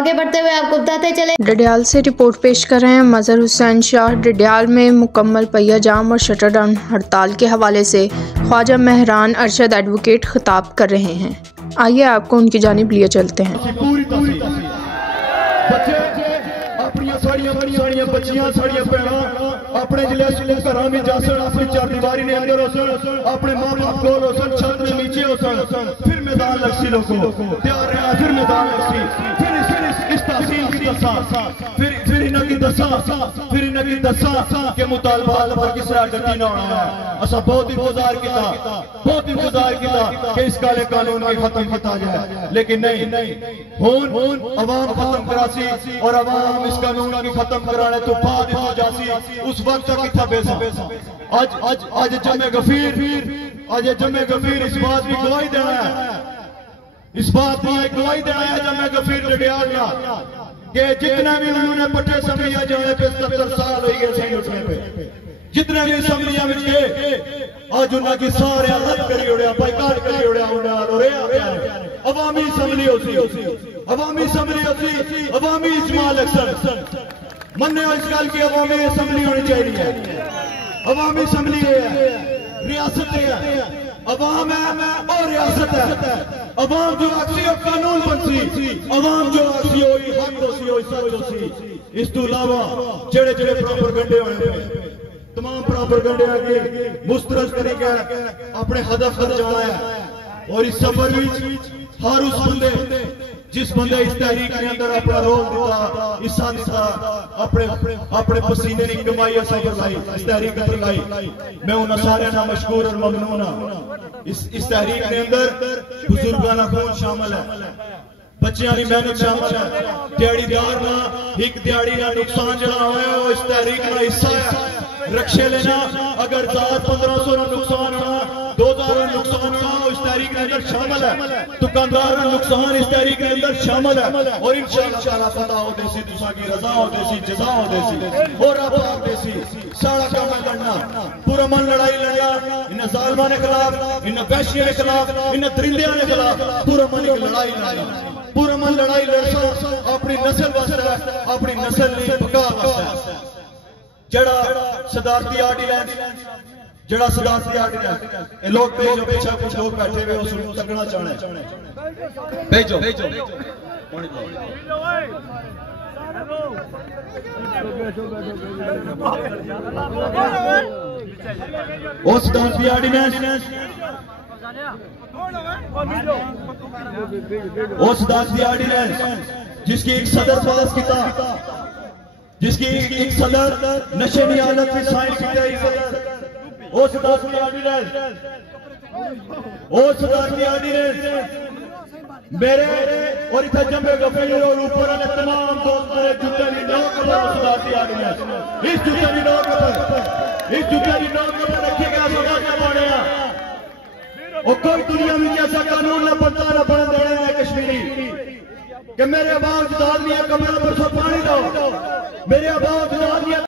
आगे बढ़ते हुए आपको बताते चले। डडियाल से रिपोर्ट पेश कर रहे हैं मजहर हुसैन शाह। डडियाल में मुकम्मल पहिया जाम और शटर डाउन हड़ताल के हवाले से ख्वाजा महरान अरशद एडवोकेट खिताब कर रहे हैं। आइए आपको उनकी जानिब लिए चलते हैं। अपने जिले घर में जासन अपनी चारदीवारी ने अंदर होसन अपने मां बाप कोल होसन छत में नीचे होसन फिर मैदान लक्सी लोगों तैयार रहा फिर मैदान लक्सी फिर इस तहसील की फिर इन्हां की दसा के मुतालबात पर किस तरह डटी ना होना असा बहुत इंतजार किया कि इस काले कानून में खत्म किया जाए, लेकिन नहीं हुन अवाम खत्म करासी और अवाम इस कानून की खत्म कराने तो बाद हो जासी उस वक्त तक किथा बेसा आज जमे गफीर इस बात की गवाही देना है, इस बात की गवाही देना है जमे गफीर डडियाल का कि जितना भी उन्होंने पट्टे समझिया जाने पे 70 साल हो गए सही उठने पे जितने भी समझिया में के आज उनकी सारे अलग करी उड़िया बाइकाट करी उड़िया और अवामी असम्बली होती अवामी इजमाल अक्सर मन्ने इस गल की अवामी असम्बली होनी चाहिए। अवामी असम्बली है, रियासत है, अवाम है और रियासत है। अवाम जो आखसी और कानून बनसी, अवाम जो आखसी होई हक होसी होई सच होसी। इस तो अलावा जेड़े प्रोपेगेंडे होने तमाम प्रोपेगेंडे आगे मुस्तरद तरीके अपने हदफ पर जाना है और इस सफर में हर उस बंदे जिस बंदे इस तहरीक के अंदर अपना रोल दिता हिस्सा दिता अपने पसीने की कमाई और सफर लाई इस तहरीक के अंदर लाई, मैं उन सारे ना मशकूर और ममनून हां। इस तहरीक के अंदर बुजुर्गां दा खून शामिल है, बच्चों की मेहनत शामिल है, दिहाड़ीदार ना एक दिहाड़ी का नुकसान जड़ा होया वो इस तहरीक का हिस्सा है। रक्षे लेना अगर 1500 का नुकसान होना 2000 का नुकसान होना इस तहरीक के अंदर शामिल है, दुकानदार का नुकसान इस तहरीक के अंदर शामिल है और इंशाअल्लाह पता हो देसी तुसा की रजा हो देसी जजा हो देसी और आप देसी सारा काम करना पूरा मन लड़ाई लड़ना इन जालिमां के खिलाफ इन वहशियों के खिलाफ इन दरिंदियों के खिलाफ पूरा मन की लड़ाई लड़ना पूरा मन लड़ाई लड़सा अपनी नस्ल वास्ते अपनी नस्ल नहीं बका वास्ते जड़ा सदारती आर्डिनेंस ये लोग भेजो पीछे कुछ लोग बैठे हुए उसको तकना चाहने भेजो वो सदारती आर्डिनेंस वो सदारती आर्डिनेंस जिसकी एक सदर सदस्य किता जिसकी एक सदर नशे में हालत में साइन की वो सदारती आर्डिनेंस मेरे और इतना जमे गफीर और ऊपर ने तमाम दोस्त मेरे जूते की नोक पर सदारती आर्डिनेंस इस जूते की नोक पर रखेगा सदा बने और कोई दुनिया में ऐसा कानून न बनता न बन देना है कश्मीरी कि मेरे आवाज दाद लिया कमरा पर सो पानी दो मेरे आवाज दाद लिया